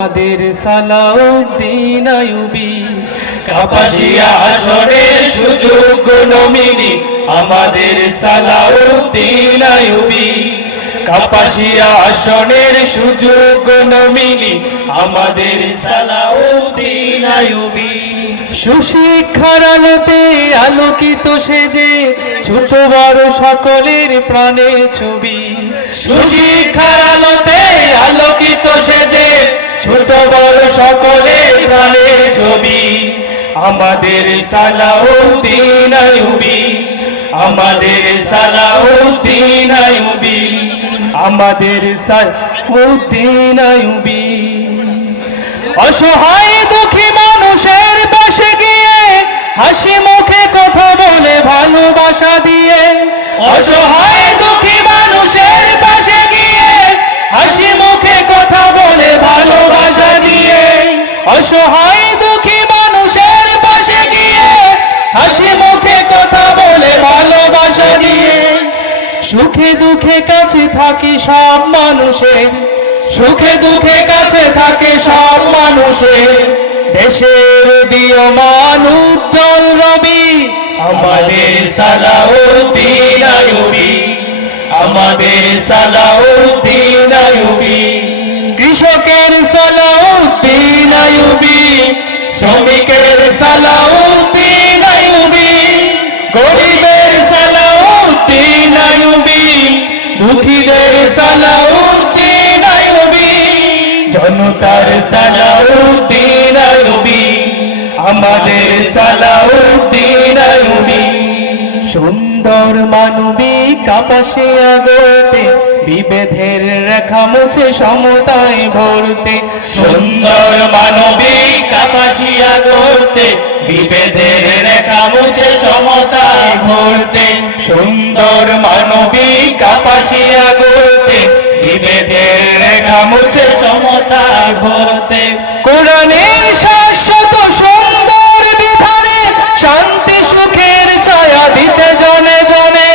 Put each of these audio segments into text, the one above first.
আমাদের সালাউদ্দিন আইয়ুবী কাপাসিয়া আসরের সুযোগ্য নমিনি আমাদের সালাউদ্দিন আইয়ুবী। কাপাসিয়া আসনের সুযোগ্য নমিনি আমাদের সালাউদ্দিন আইয়ুবী। সুশিক্ষার আলোতে আলোকিত সেজে ছোট বড় সকলের প্রাণে ছবি। সুশিক্ষার আলোতে আলোকিত সেজে ছোট বড় সকলের প্রাণের ছবি আমাদের সালাউদ্দিন আইয়ুবী। আমাদের সালাউদ্দিন আইয়ুবী। আমাদের সালাউদ্দিন আইয়ুবী অসহায় দুঃখী মানুষের পাশে গিয়ে হাসি মুখে কথা বলে ভালোবাসা দিয়ে। অসহায় দুঃখী মানুষের পাশে গিয়ে হাসি মুখে কথা বলে ভালোবাসা দিয়ে। অসহায় দুঃখী মানুষের পাশে গিয়ে হাসি মুখে কথা বলে ভালোবাসা দিয়ে। সুখে দুঃখে কাছে থাকি সব মানুষের। সুখে দুঃখে কাছে থাকে সব মানুষের। দেশের উদীয়মান উজ্জ্বল রবি আমাদের সালাউদ্দিন আইয়ুবী। আমাদের সালাউদ্দিন আইয়ুবী। কৃষকের সালাউদ্দিন আইয়ুবী শ্রমিকের সালাউদ্দিন আইয়ুবী। গরিবের সালাউদ্দিন আইয়ুবী। দুঃখীদের সালাউদ্দিন আইয়ুবী। জনতার সালাউদ্দিন আইয়ুবী। আমাদের সালাউদ্দিন আইয়ুবী। সুন্দর মানবিক কাপাসিয়া গড়তে বিভেদের রেখা মুছে সমতায় ভরতে। সুন্দর মানবিক কাপাসিয়া গড়তে বিভেদের রেখা মুছে সমতায় ভরতে। সুন্দর মানবিক কাপাসিয়া গড়তে বিভেদের রেখা মুছে সমতায় ভরতে। কোরআনের শাশ্বত সুন্দর বিধানে শান্তি সুখের ছায়া দিতে জনে জনে।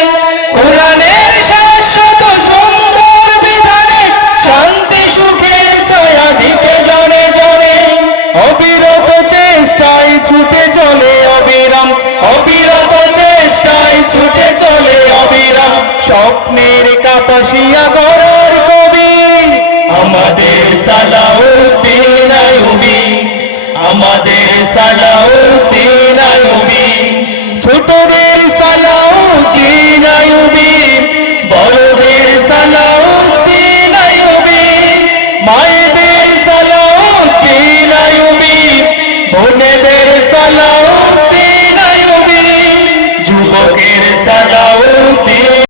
কোরআনের শাশ্বত সুন্দর বিধানে শান্তি সুখের ছায়া দিতে জনে জনে। অবিরত চেষ্টায় ছুটে চলে অবিরাম। অবিরত চেষ্টায় ছুটে চলে অবিরাম। স্বপ্নের কাপাসিয়া গড়ার কবি আমাদের সালাউদ্দিন আইয়ুবী। আমাদের সালাউদ্দিন